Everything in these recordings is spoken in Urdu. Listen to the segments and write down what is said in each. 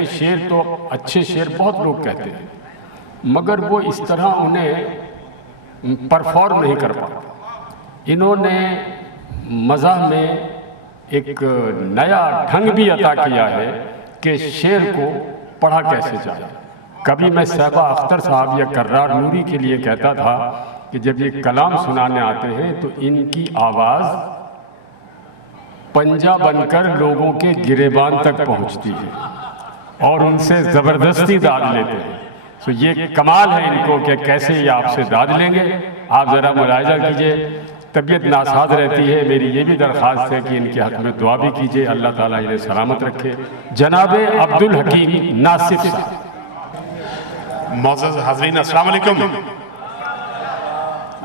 کہ شعر تو اچھے شعر بہت لوگ کہتے ہیں مگر وہ اس طرح انہیں پرفارم نہیں کر پاتے. انہوں نے مزاح میں ایک نیا ڈھنگ بھی عطا کیا ہے کہ شعر کو پڑھا کیسے جائے. کبھی میں صیبہ اختر صاحب یا کرار نوری کے لیے کہتا تھا کہ جب یہ کلام سنانے آتے ہیں تو ان کی آواز پنجہ بن کر لوگوں کے گریبان تک پہنچتی ہے اور ان سے زبردستی داد لیتے ہیں. تو یہ کمال ہے ان کو کہ کیسے یہ آپ سے داد لیں گے. آپ ذرا ملاحظہ کیجئے. طبیعت ناساز رہتی ہے. میری یہ بھی درخواست ہے کہ ان کے حق میں دعا بھی کیجئے. اللہ تعالیٰ انہیں سلامت رکھے. جناب عبدالحکیم ناصف صاحب. معزز حاضرین السلام علیکم.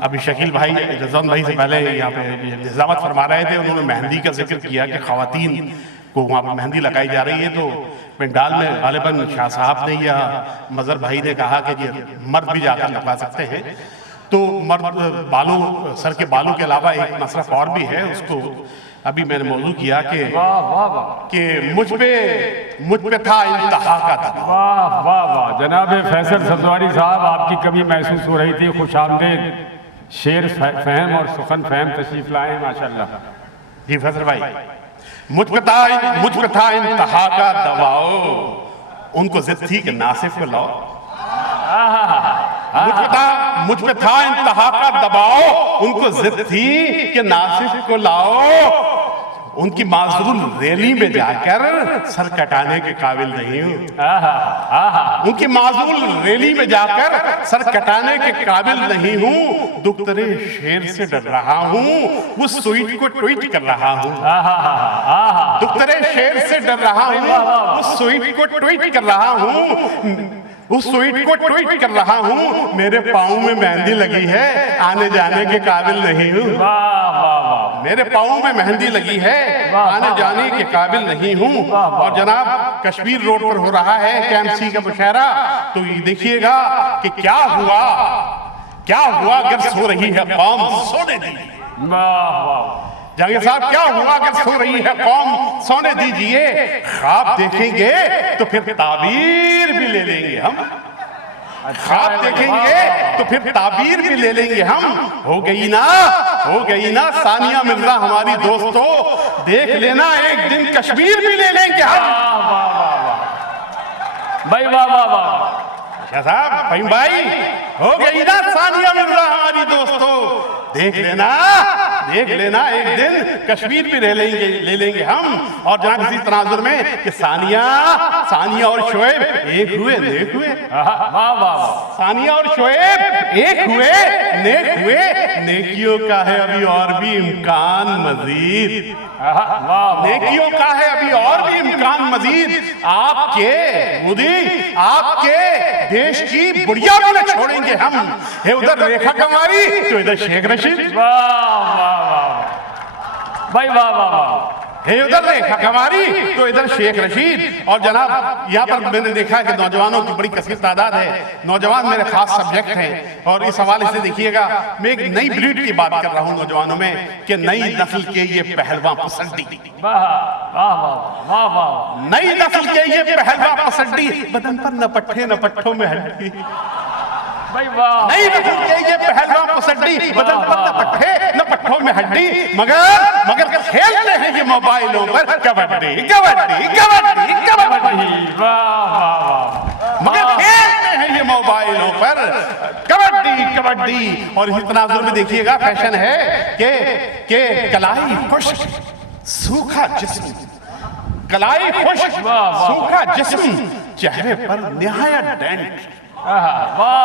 ابھی شکیل بھائی رضوان بھائی سے پہلے یہاں پہ نظامت فرما رہے تھے. انہوں نے مہندی کا ذکر کیا کہ خواتین کو وہاں پر مہندی لگائی جا رہی ہے. تو پنڈال میں غالباً شاہ صاحب نے یا مظہر بھائی نے کہا کہ یہ مرد بھی جا کر لگوا سکتے ہیں. تو مرد بالوں سر کے بالوں کے علاوہ ایک مصرف اور بھی ہے. اس کو ابھی میں نے موضوع کیا کہ مجھ پہ تھا انتہا کا دباؤ. واہ واہ واہ. جناب فیصل سبزواری صاحب آپ کی کمی محسوس ہو رہی تھی. خوش آمدید. شعر فہم اور سخن فہم تشریف لائے ہیں ماشاءاللہ. جی فیصل بھائی. مجھ پہ تھا انتہا کا دباؤ. ان کو ضد تھی کہ ناصف کو لاؤ. مجھ پہ تھا انتہا کا دباؤ. ان کو ضد تھی کہ ناصف کو لاؤ. ان کی معذول ریلی میں جا کر سر کٹانے کے قابل نہیں ہوں. ان کی معذول ریلی میں جا کر سر کٹانے کے قابل نہیں ہوں. دختر شیر سے ڈر رہا ہوں. وہ سوئٹ کو ٹویٹ کر رہا ہوں. دختر شیر سے ڈر رہا ہوں. وہ سوئٹ کو ٹویٹ کر رہا ہوں. اس سوئٹ کو ٹویٹ کر رہا ہوں. میرے پاؤں میں مہندی لگی ہے. آنے جانے کے قابل نہیں ہوں. میرے پاؤں میں مہندی لگی ہے. آنے جانے کے قابل نہیں ہوں. اور جناب کشمیر روڈ پر ہو رہا ہے KMC کا مشاعرہ. تو یہ دیکھیے گا کہ کیا ہوا اگر سو رہی ہے قوم سونے دیجیے. جہانگیر صاحب کیا ہوا اگر سو رہی ہے قوم سونے دیجیے. خواب دیکھیں گے تو پھر تعبیر بھی لے لیں گے ہم. خواب دیکھیں گے تو پھر تعبیر بھی لے لیں گے ہم. ہو گئی نا ثانیہ مرزا ہماری دوستو. دیکھ لینا ایک دن کشمیر بھی لے لیں گے ہم. بھائی واہ واہ واہ. شاہ صاحب فہیم بھائی ہو گئی نا ثانیہ مرزا ہماری دوستو. دیکھ لینا ایک دن کشمیر بھی لے لیں گے ہم. اور جناب اسی تناظر میں کہ ثانیہ اور شعیب ایک ہوئے نیک ہوئے. ثانیہ اور شعیب ایک ہوئے نیک ہوئے. نیکیوں کا ہے ابھی اور بھی امکان مزید. نیکیوں کا ہے ابھی اور بھی امکان مزید. آپ کے دیش کی بڑیا بھی نہ چھوڑیں گے ہم. ہے ادھر ریکھا کماری تو ادھر شیخ رشید. بھائی واہ واہ واہ. ہے ادھر ریکھا کماری تو ادھر شیخ رشید. اور جناب یہاں پر میں نے دیکھا کہ نوجوانوں کی بڑی کثیر تعداد ہے. نوجوان میرے خاص سبجیکٹ ہیں. اور اس حوالے سے دیکھیے گا میں ایک نئی بریڈ کی بات کر رہا ہوں نوجوانوں میں کہ نئی نسل کے یہ پہلواں پسندی. نئی نسل کے یہ پہلواں پسندی. بدن پر نہ پٹھے نہ پٹھوں میں ہڈی. نئی نسل کے یہ پہلواں پسندی. بدن پر نہ پٹھے نہ پٹھوں میں ہڈی. مگر کھیلتے ہیں یہ موبائلوں پر کبڈی. مگر کھیلتے ہیں یہ موبائلوں پر کبڈی. اور اسی تناظر میں دیکھیے گا فیشن ہے کہ کلائی خشک سوکھا جسم. کلائی خشک سوکھا جسم چہرے پر نہایت ڈینٹ.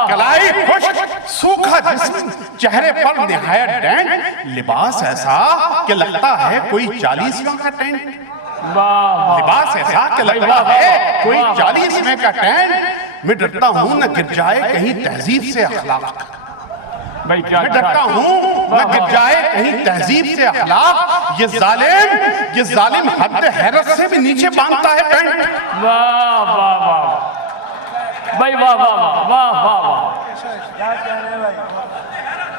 کلائی خشک سوکھا جسم چہرے پر نہایت ڈینٹ. لباس ایسا کہ لگتا ہے کوئی 40 کا ٹینٹ. لباس ایسا کہ لگتا ہے کوئی 40 کا ٹینٹ. میں ڈرتا ہوں نہ گر جائے کہیں تہذیب سے اخلاق. میں ڈرتا ہوں نہ گر جائے کہیں تہذیب سے اخلاق. یہ ظالم حد حیرت سے بھی نیچے باندھتا ہے پینٹ. بھائی واہ واہ واہ واہ واہ. کیا کہہ رہے ہیں بھائی؟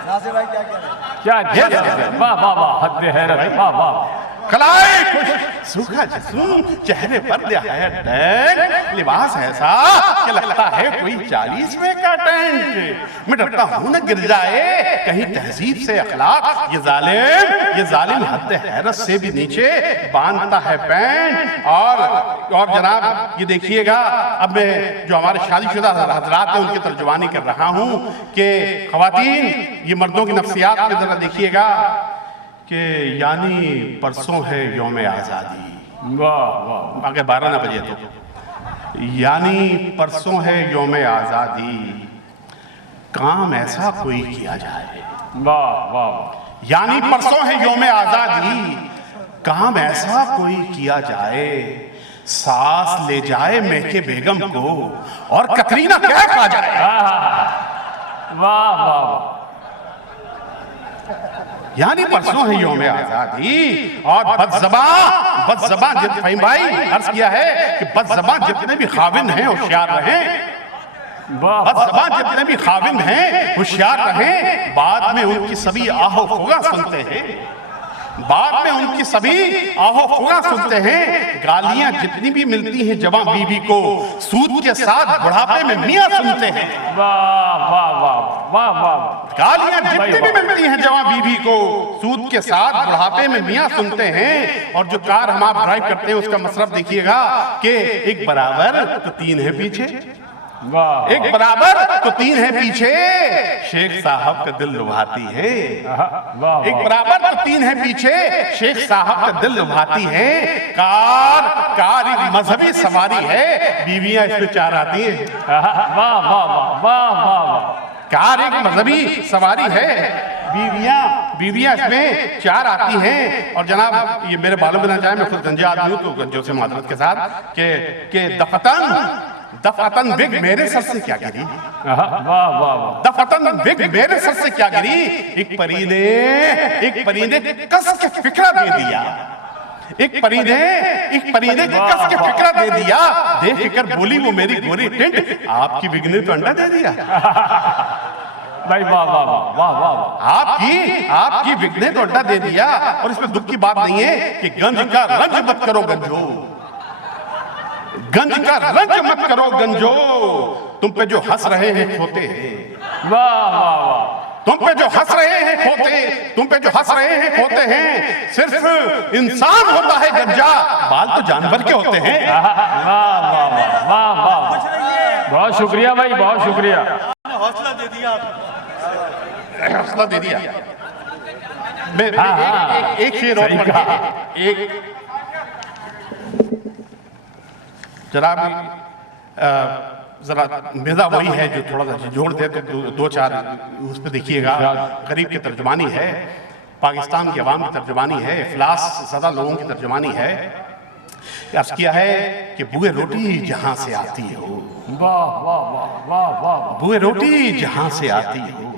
ناصر بھائی کیا کہہ رہے ہیں؟ کیا واہ واہ واہ. حد حیرت. واہ واہ. کلائے خوش سوکھا جسم چہرے پر نہایت ٹینک لباس ایسا کہ لگتا ہے کوئی 40ویں کا ٹینک میں ڈرتا ہوں نہ گر جائے کہیں تہذیب سے اخلاق یہ ظالم حد حیرت سے بھی نیچے باندھتا ہے پینٹ اور جناب یہ دیکھیے گا اب میں جو ہمارے شادی شدہ حضرات ہیں ان کی ترجمانی کر رہا ہوں کہ خواتین یہ مردوں کی نفسیات میں ذرا دیکھیے گا کہ یعنی پرسوں ہے یوم آزادی واہ واہ آگے 12 نہ بجے تو یعنی پرسوں ہے یوم آزادی کام ایسا کوئی کیا جائے واہ واہ یعنی پرسوں ہے یوم آزادی کام ایسا کوئی کیا جائے ساس لے جائے مہکے بیگم کو اور کترینہ کیف آ جائے واہ واہ یعنی پرسوں ہے یوم آزادی اور بد زبان فہیم بھائی عرض کیا ہے کہ بد زبان جتنے بھی خاوند ہیں ہوشیار رہیں بد زبان جتنے بھی خاوند ہیں ہوشیار رہیں بعد میں ان کی سبھی آہو فغاں سنتے ہیں بعد میں ان کی سبھی آہو فغاں سنتے ہیں گالیاں جتنی بھی ملتی ہیں جوان بیوی کو سود کے ساتھ بڑھاپے میں میاں سنتے ہیں واہ واہ واہ واہ واہ گالیاں جتنی بھی ملتی ہیں جوان بیوی کو سود کے ساتھ بڑھاپے میں میاں سنتے ہیں اور جو کار ہم آپ ڈرائیو کرتے ہیں اس کا مصرف دیکھیے گا کہ ایک برابر تو 3 ہے پیچھے ایک برابر تو 3 ہے پیچھے شیخ صاحب کا دل لبھاتی ہے ایک برابر تو 3 ہے پیچھے شیخ صاحب کا دل لبھاتی ہے کار ایک مذہبی سواری ہے بیویاں اس میں 4 آتی ہیں واہ واہ واہ واہ کار ایک مذہبی سواری ہے بیویاں اس میں 4 آتی ہیں اور جناب یہ میرے بالوں میں نہ جائے میں خود گنجا آدمی ہوں تو گنجوں سے معذرت کے ساتھ کہ دفتن بگ میرے سر سے کیا گری واہ واہ دفتن بگ میرے سر سے کیا گری ایک پریندے کس کے فکرہ دے دیا ایک پریندے کس کے فکرہ دے دیا دے فکر بولی وہ میری گوری ٹنٹ آپ کی بگ نے تو انڈا دے دیا بھائی واہ واہ واہ واہ آپ کی بگ نے تو انڈا دے دیا اور اس میں دکھ کی بات نہیں ہے کہ گنج کا رنج مت کرو گنجو گنج کا رنج مت کرو گنجو تم پہ جو ہنس رہے ہیں کھوتے ہیں واہ واہ تم پہ جو ہنس رہے ہیں کھوتے ہیں صرف انسان ہوتا ہے گنجا بال تو جانور کے ہوتے ہیں واہ واہ واہ واہ بہت شکریہ بھائی بہت شکریہ حوصلہ دے دیا حوصلہ دے دیا ایک شعر اور پڑھ کے ایک جناب ذرا مزہ وہی ہے جو تھوڑا سا جوڑ دے تو 2-4 اس پہ دیکھیے گا غریب کی ترجمانی ہے پاکستان کی عوام کی ترجمانی ہے افلاس زدہ لوگوں کی ترجمانی ہے عرض کیا ہے کہ بوئے روٹی جہاں سے آتی ہو واہ واہ واہ واہ واہ بوئے روٹی جہاں سے آتی ہو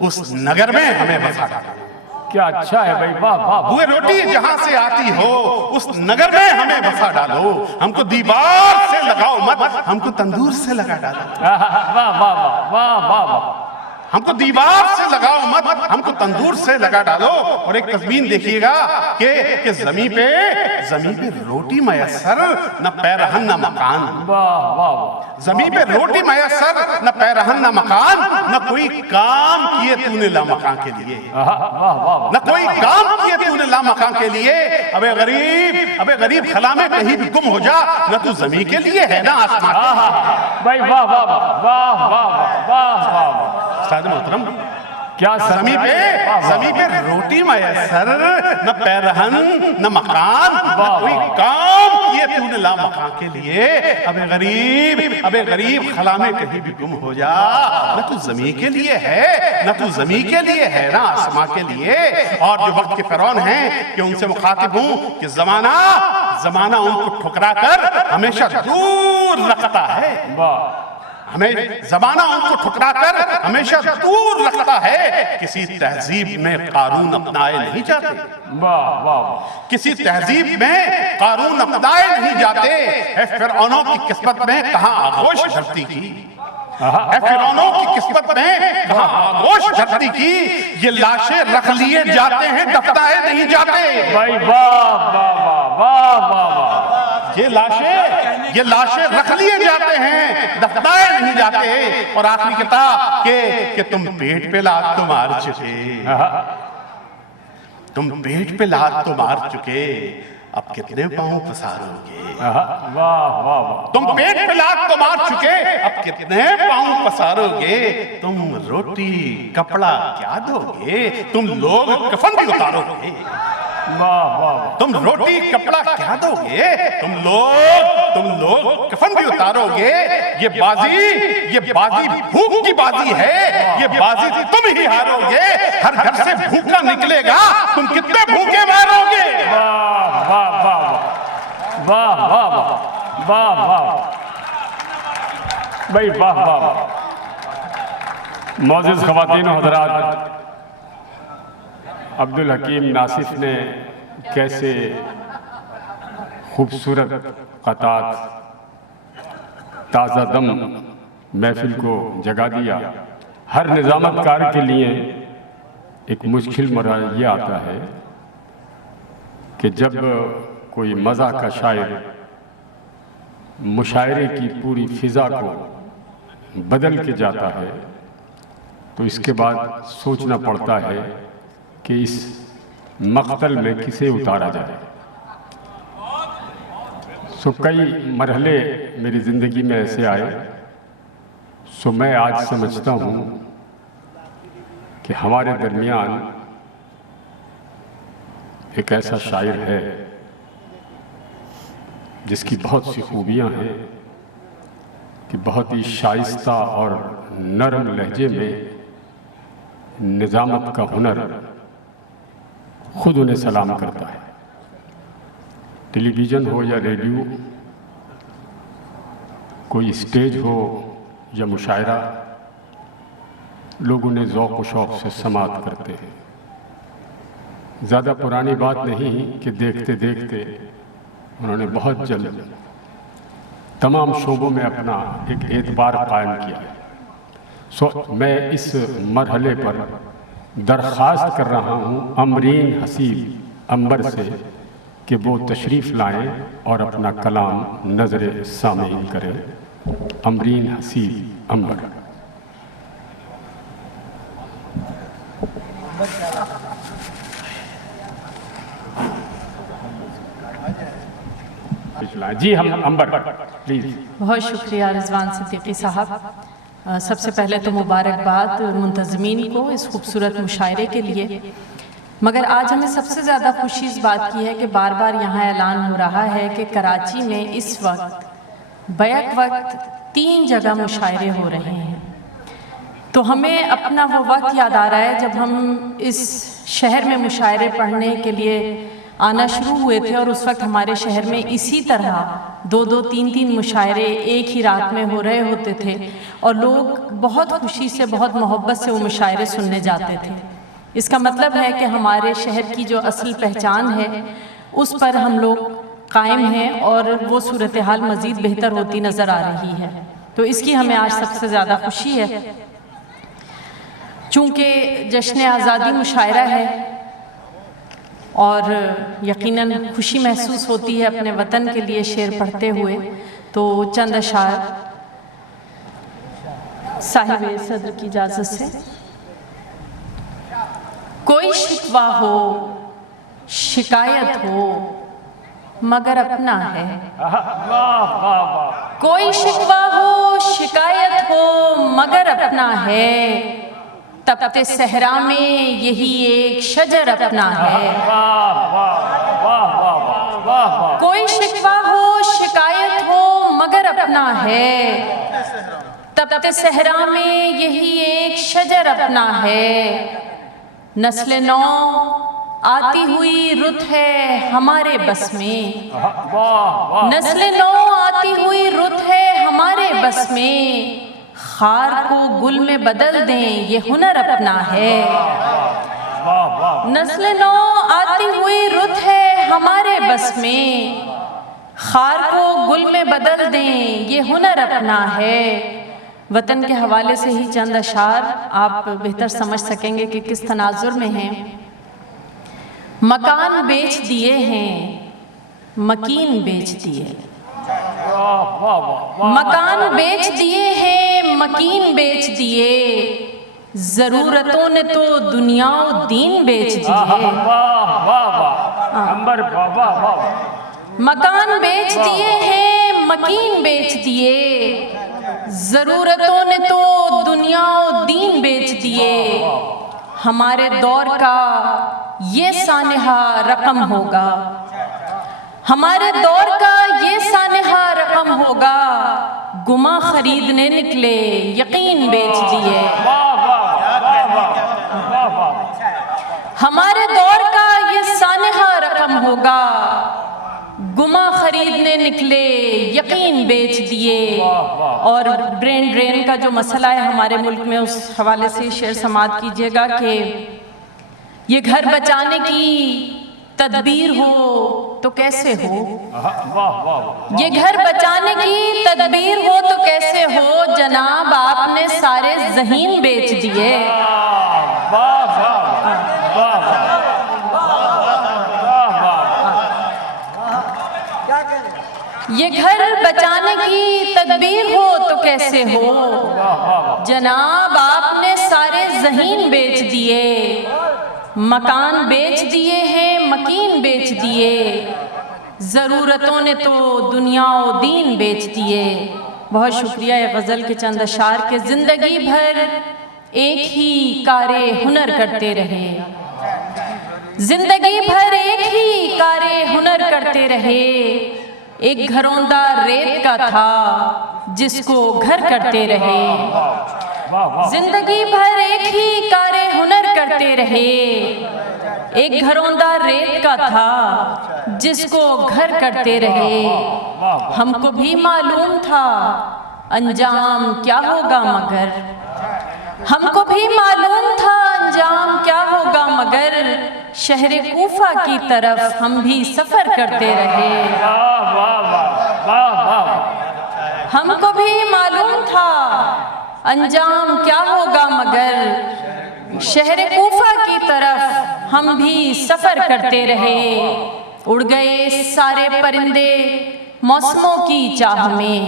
اس نگر میں ہمیں بسا ڈالو کیا اچھا ہے بھائی واہ واہ بوئے روٹی جہاں سے آتی ہو اس نگر میں ہمیں بسا ڈالو ہم کو دیوار سے لگاؤ مت ہم کو تندور سے لگا ڈالو واہ واہ واہ واہ واہ ہم کو دیوار سے لگاؤ مت ہم کو تندور سے لگا ڈالو اور ایک تضمین دیکھیے گا کہ زمین پہ روٹی میسر نہ پیرہن نہ مکان واہ واہ زمین پہ روٹی میسر نہ پیرہن نہ مکان نہ کوئی کام کیے تو نے لامکان کے لیے نہ کوئی کام کیے تو نے لامکان کے لیے ابے غریب خلا میں کہیں بھی گم ہو جا نہ تو زمین کے لیے ہے نہ آسمان بھائی واہ واہ واہ واہ واہ واہ سادہ محترم کیا زمین پہ روٹی میسر نہ پیرہن نہ مکان نہ کوئی کام کیے تو نے لامکان کے لیے ابے غریب خلا میں کہیں بھی گم ہو جا نہ تو زمین کے لیے ہے نہ آسمان کے لیے اور جو وقت کے فرعون ہیں کہ ان سے مخاطب ہوں کہ زمانہ ان کو ٹھکرا کر ہمیشہ دور رکھتا ہے زمانہ ان کو ٹھکرا کر ہمیشہ دور رکھتا ہے کسی تہذیب میں قارون اپنائے نہیں جاتے کسی تہذیب میں قارون اپنائے نہیں جاتے فرعونوں کی قسمت میں کہاں آغوش دھرتی کی اے فرعونوں کی قسمت میں کہاں آغوش دھرتی کی، یہ لاشیں رکھ لیے جاتے ہیں دفتائے نہیں جاتے۔ بھائی واہ واہ واہ واہ واہ، یہ لاشیں رکھ لیے جاتے ہیں دفتائے نہیں جاتے۔ اور آخری کتاب کہ تم پیٹ پہ لات تو مار چکے، تم پیٹ پہ لات تو مار چکے، اب کتنے پاؤں پسارو گے؟ واہ واہ واہ، تم پیٹ پہ لات تو مار چکے، اب کتنے پاؤں پسارو گے؟ تم روٹی کپڑا کیا دو گے؟ تم لوگ کفن بھی اتارو گے؟ واہ واہ، تم روٹی کپڑا کیا دو گے؟ تم لوگ کفن بھی اتارو گے؟ یہ بازی بھوک کی بازی ہے، یہ بازی تم ہی ہارو گے۔ ہر گھر سے بھوکا نکلے گا، تم کتنے بھوکے مارو گے؟ واہ واہ واہ واہ واہ واہ واہ، بھائی واہ واہ۔ معزز خواتین و حضرات، عبدالحکیم ناصف نے کیسے خوبصورت قطعات تازہ دم محفل کو جگا دیا۔ ہر نظامت کار کے لیے ایک مشکل مرحلہ یہ آتا ہے کہ جب کوئی مزاح کا شاعر مشاعرے کی پوری فضا کو بدل کے جاتا ہے تو اس کے بعد سوچنا پڑتا ہے کہ اس مقتل میں کسے اتارا جائے۔ کئی مرحلے میری زندگی میں ایسے آئے، میں آج سمجھتا ہوں کہ ہمارے درمیان ایک ایسا شاعر ہے جس کی بہت سی خوبیاں ہیں کہ بہت ہی شائستہ اور نرم لہجے میں نظامت کا ہنر خود انہیں سلام کرتا ہے۔ ٹیلی ویژن ہو یا ریڈیو، کوئی اسٹیج ہو یا مشاعرہ، لوگ انہیں ذوق و شوق سے سماعت کرتے ہیں۔ زیادہ پرانی بات نہیں کہ دیکھتے دیکھتے انہوں نے بہت جلد تمام شعبوں میں اپنا ایک اعتبار قائم کیا۔ میں اس مرحلے پر درخواست کر رہا ہوں امرین حسیب عنبر سے کہ وہ تشریف لائیں اور اپنا کلام نظر سامعین کریں۔ امرین حسیب عنبر۔ جی ہم عنبر پلیز۔ بہت شکریہ رضوان صدیقی صاحب۔ سب سے پہلے تو مبارکباد منتظمین کو اس خوبصورت مشاعرے کے لیے، مگر آج ہمیں سب سے زیادہ خوشی اس بات کی ہے کہ بار بار یہاں اعلان ہو رہا ہے کہ کراچی میں اس وقت بیک وقت 3 جگہ مشاعرے ہو رہے ہیں۔ تو ہمیں اپنا وہ وقت یاد آ رہا ہے جب ہم اس شہر میں مشاعرے پڑھنے کے لیے آنا شروع ہوئے تھے، اور اس وقت ہمارے شہر میں اسی طرح 2-2 3-3 مشاعرے ایک ہی رات میں ہو رہے ہوتے تھے، اور لوگ بہت خوشی سے بہت محبت سے وہ مشاعرے سننے جاتے تھے۔ اس کا مطلب ہے کہ ہمارے شہر کی جو اصل پہچان ہے اس پر ہم لوگ قائم ہیں، اور وہ صورتحال مزید بہتر ہوتی نظر آ رہی ہے۔ تو اس کی ہمیں آج سب سے زیادہ خوشی ہے۔ چونکہ جشن آزادی مشاعرہ ہے اور یقیناً خوشی محسوس ہوتی ہے اپنے وطن کے لیے شعر پڑھتے ہوئے، تو چند اشعار صاحب صدر کی اجازت سے۔ کوئی شکوہ ہو شکایت ہو مگر اپنا ہے، کوئی شکوہ ہو شکایت ہو مگر اپنا ہے، تپتے صحرا میں یہی ایک شجر اپنا ہے۔ کوئی شکوہ ہو شکایت ہو مگر اپنا ہے، تپتے صحرا میں یہی ایک شجر اپنا ہے، نسل نو آتی ہوئی رت ہے ہمارے بس میں، نسل نو آتی ہوئی رت ہے ہمارے بس میں، خار کو گل میں بدل دیں یہ ہنر اپنا ہے، نسل نو آتی ہوئی رت ہے ہمارے بس میں، خار کو گل میں بدل دیں یہ ہنر اپنا ہے، وطن کے حوالے سے ہی چند اشعار آپ بہتر سمجھ سکیں گے کہ کس تناظر میں ہیں۔ مکان بیچ دیے ہیں، مکین بیچ دیے، مکان بیچ دیے ہیں، مکین بیچ دیے، ضرورتوں نے تو دنیا و دین بیچ دیے۔ مکان بیچ دیے ہیں، مکین بیچ دیے، ضرورتوں نے تو دنیا و دین بیچ دیے۔ ہمارے دور کا یہ سانحہ رقم ہوگا، ہمارے دور کا یہ سانحہ رقم ہوگا، گما خریدنے نکلے یقین بیچ دیے۔ ہمارے دور کا یہ سانحہ رقم ہوگا، گما خریدنے نکلے یقین بیچ دیے۔ اور برین ڈرین کا جو مسئلہ ہے ہمارے ملک میں، اس حوالے سے شعر سماعت کیجیے گا کہ یہ گھر بچانے کی تدبیر ہو تو کیسے ہو، یہ گھر بچانے کی تدبیر ہو تو کیسے ہو، جناب آپ نے سارے ذہین بیچ دیے۔ یہ گھر بچانے کی تدبیر ہو تو کیسے ہو، جناب آپ نے سارے ذہین بیچ دیے۔ مکان بیچ دیے ہیں، مکین بیچ دیے، ضرورتوں نے تو دنیا و دین بیچ دیے۔ بہت شکریہ یہ غزل کے چند اشعار کے۔ زندگی بھر ایک ہی کار ہنر کرتے رہے، زندگی بھر ایک ہی کار ہنر کرتے رہے، ایک گھروندہ ریت کا تھا جس کو گھر کرتے رہے۔ زندگی بھر ایک ہی کار ہنر کرتے رہے، ایک گھروندہ ریت کا تھا جس کو گھر کرتے رہے۔ ہم کو بھی معلوم تھا انجام کیا ہوگا مگر، ہم کو بھی معلوم تھا انجام کیا ہوگا مگر، شہر کوفہ کی طرف ہم بھی سفر کرتے رہے۔ ہم کو بھی معلوم تھا انجام کیا ہوگا مگر، شہر کوفہ کی طرف ہم بھی سفر کرتے رہے۔ اڑ گئے سارے پرندے موسموں کی چاہ میں،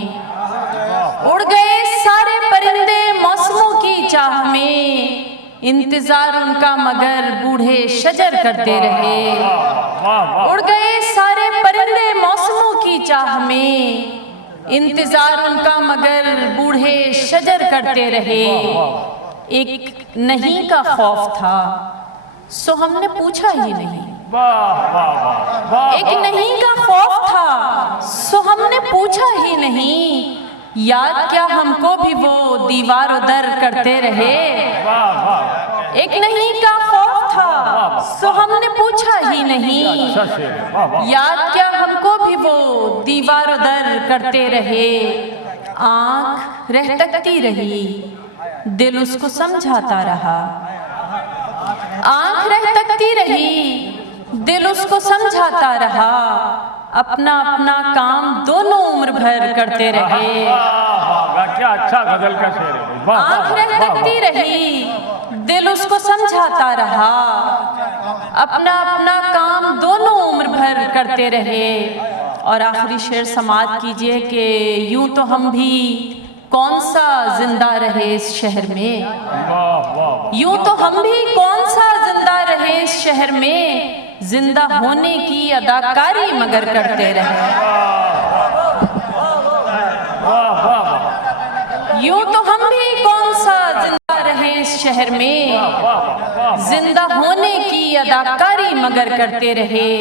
اڑ گئے سارے پرندے موسموں کی چاہ میں، انتظار ان کا مگر بوڑھے شجر کرتے رہے۔ اڑ گئے سارے پرندے موسموں کی چاہ میں، انتظار ان کا مگر بوڑھے شجر کرتے رہے۔ ایک نہیں کا خوف تھا سو ہم نے پوچھا ہی نہیں، ایک نہیں کا خوف تھا سو ہم نے پوچھا ہی نہیں، یاد کیا ہم کو بھی وہ دیوار و در کرتے رہے۔ ایک نہیں کا خوف تھا سو ہم نے پوچھا ہی نہیں، یاد کیا ہم کو بھی وہ دیوار و در کرتے رہے۔ آنکھ رہ تکتی رہی، دل اس کو سمجھاتا رہا، آنکھ رہ تکتی رہی، دل اس کو سمجھاتا رہا، اپنا اپنا کام دونوں عمر بھر کرتے رہے۔ کیا اچھا غزل کا شعر ہے۔ آنکھ رہ تکتی رہی، دل اس کو سمجھاتا رہا، اپنا اپنا کام دونوں عمر بھر کرتے رہے۔ اور آخری شعر سماعت کیجئے کہ یوں تو ہم بھی کون سا زندہ رہے اس شہر میں، یوں تو ہم بھی کون سا زندہ رہے اس شہر میں، زندہ ہونے کی اداکاری مگر کرتے رہے۔ یوں تو ہم بھی کون سا زندہ رہے اس شہر میں، زندہ ہونے کی اداکاری مگر کرتے رہے،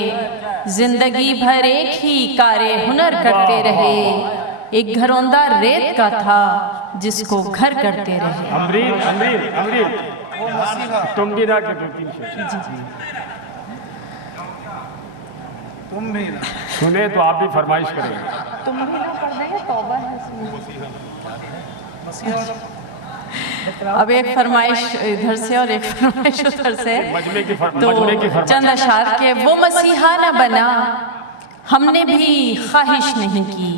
زندگی بھر ایک ہی کار ہنر کرتے رہے، ایک گھروندہ ریت کا تھا جس کو گھر کرتے رہے۔ امرید تم بھی نہ کہ دو تین شعر تم بھی نہ سنے تو آپ بھی فرمائش کریں گے۔ تم بھی نہ پڑھ دیں گے، توبہ ہے اس میں۔ اب ایک فرمائش ادھر سے اور ایک فرمائش ادھر سے، تو چند اشعار کے۔ وہ مسیحا نہ بنا ہم نے بھی خواہش نہیں کی،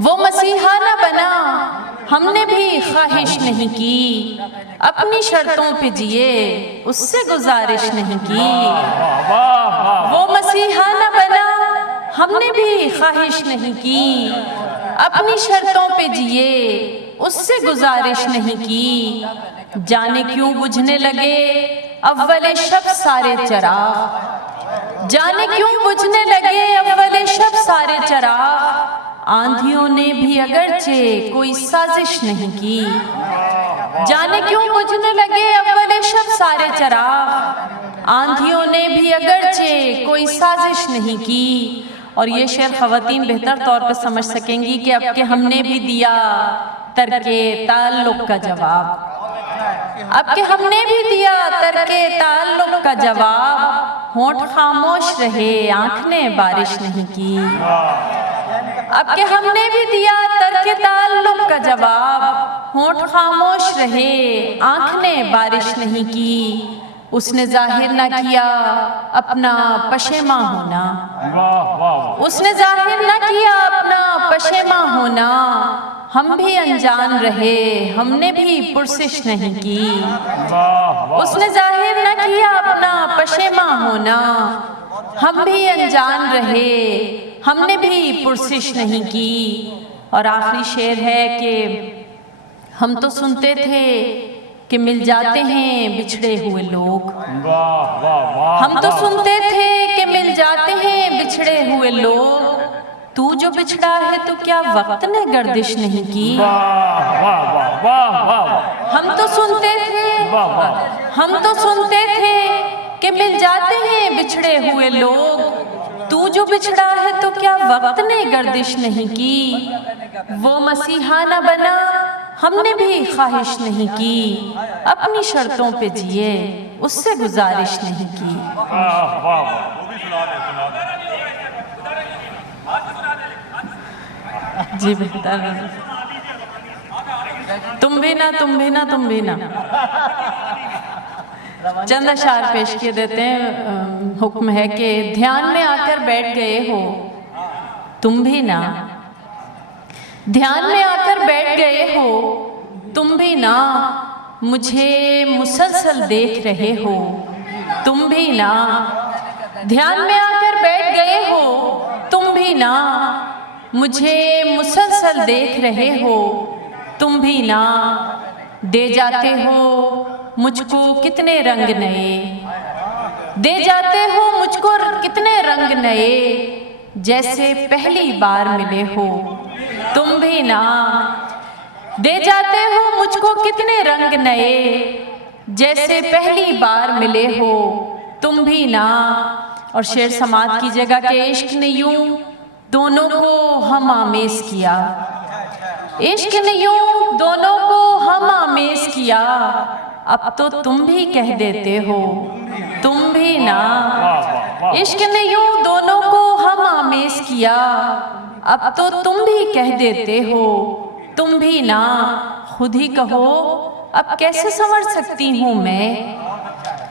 وہ مسیحا نہ بنا ہم نے بھی خواہش نہیں کی، اپنی شرطوں پہ جیے اس سے گزارش نہیں کی۔ وہ مسیحا نہ بنا ہم نے بھی خواہش نہیں کی، اپنی شرطوں پہ جیے اس سے گزارش نہیں کی۔ جانے کیوں بجھنے لگے اول شب سارے چراغ، جانے کیوں بجھنے لگے اول شب سارے چراغ، آندھیوں نے بھی اگرچہ کوئی سازش نہیں کی۔ جانے کیوں بجھنے لگے اول شب سارے چراغ، آندھیوں نے بھی اگرچہ کوئی سازش نہیں کی۔ اور یہ شعر خواتین بہتر طور پر سمجھ سکیں گی کہ اب کہ ہم نے بھی دیا ترک تعلق کا جواب، اب کہ ہم نے بھی دیا ترک تعلق کا جواب، ہونٹ خاموش رہے آنکھ نے بارش نہیں کی۔ اب کہ ہم نے بھی دیا ترک تعلق کا جواب، ہونٹ خاموش رہے آنکھ نے بارش نہیں کی۔ اس نے ظاہر نہ کیا اپنا پشیماں ہونا، اس نے ظاہر نہ کیا اپنا پشیماں ہونا، ہم بھی انجان رہے ہم نے بھی پرسش نہیں کی۔ اس نے ظاہر نہ کیا اپنا پشیماں ہونا، ہم بھی انجان رہے ہم نے بھی پرسش نہیں کی۔ اور آخری شعر ہے کہ ہم تو سنتے تھے کہ مل جاتے ہیں بچھڑے ہوئے لوگ، ہم تو سنتے تھے کہ مل جاتے ہیں بچھڑے ہوئے لوگ، تو جو بچھڑا ہے تو کیا وقت نے گردش نہیں کی۔ ہم تو سنتے تھے کہ مل جاتے ہیں بچھڑے ہوئے لوگ، تو جو بچھڑا ہے تو کیا وقت نے گردش نہیں کی۔ وہ مسیحا نہ بنا ہم نے بھی خواہش نہیں کی، اپنی شرطوں پہ جیے اس سے گزارش نہیں کی۔ جی بہتر، تم بھی نہ تم بھی نہ تم بھی نہ، چند اشعار پیش کیے دیتے ہیں۔ حکم ہے کہ دھیان میں آ کر بیٹھ گئے ہو تم بھی نہ، دھیان میں آ کر بیٹھ گئے ہو تم بھی نہ، مجھے مسلسل دیکھ رہے ہو تم بھی نہ، دھیان میں آ کر بیٹھ گئے ہو تم بھی نہ، مجھے مسلسل دیکھ رہے ہو تم بھی نہ، دے جاتے ہو مجھ کو کتنے رنگ نئے، دے جاتے ہو مجھ کو کتنے رنگ نئے، جیسے پہلی بار ملے ہو تم بھی نہ، دے جاتے ہو مجھ کو کتنے رنگ نئے، جیسے پہلی بار ملے ہو تم بھی نہ۔ اور شعر سماعت کیجیے گا کہ عشق نے یوں دونوں کو ہم آمیز کیا، عشق نے یوں دونوں کو ہم آمیز کیا، اب تو تم بھی کہہ دیتے ہو تم بھی نہ، عشق نے یوں دونوں کو ہم آمیز کیا، اب تو تم بھی کہہ دیتے ہو تم بھی نہ۔ خود ہی کہو اب کیسے سنور سکتی ہوں میں،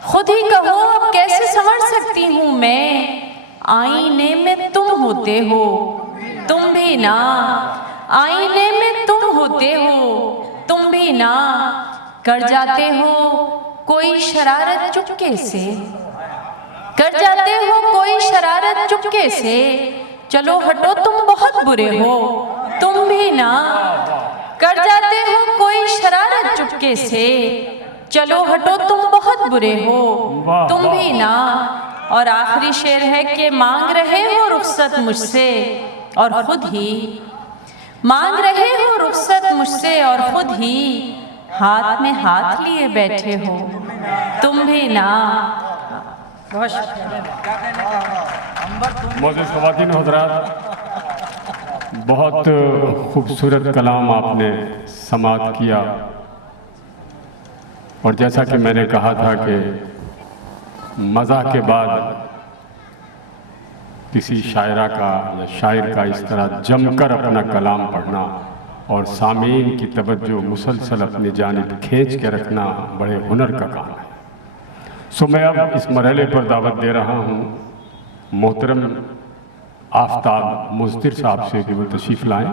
خود ہی کہو اب کیسے سنور سکتی ہوں میں، آئینے میں تم ہوتے ہو تم بھی نہ، آئینے میں تم ہوتے ہو تم بھی نہ، کر جاتے ہو کوئی شرارت چپکے سے، کر جاتے ہو کوئی شرارت چپکے سے، چلو ہٹو تم بہت برے ہو تم بھی نہ، کر جاتے ہو کوئی شرارت چپکے سے، چلو ہٹو تم بہت برے ہو تم بھی نہ۔ اور آخری شعر ہے کہ مانگ رہے ہو رخصت مجھ سے اور خود ہی، مانگ رہے ہو رخصت مجھ سے اور خود ہی، ہاتھ میں ہاتھ لیے بیٹھے ہو تم بھی نہ۔ بہت شکریہ۔ معزز خواتین و حضرات، بہت خوبصورت کلام آپ نے سماعت کیا، اور جیسا کہ میں نے کہا تھا کہ مزاح کے بعد کسی شاعرہ کا یا شاعر کا اس طرح جم کر اپنا کلام پڑھنا اور سامعین کی توجہ مسلسل اپنی جانب کھینچ کے رکھنا بڑے ہنر کا کام ہے۔ سو میں اب اس مرحلے پر دعوت دے رہا ہوں محترم آفتاب مزدر صاحب سے کہ وہ تشریف لائیں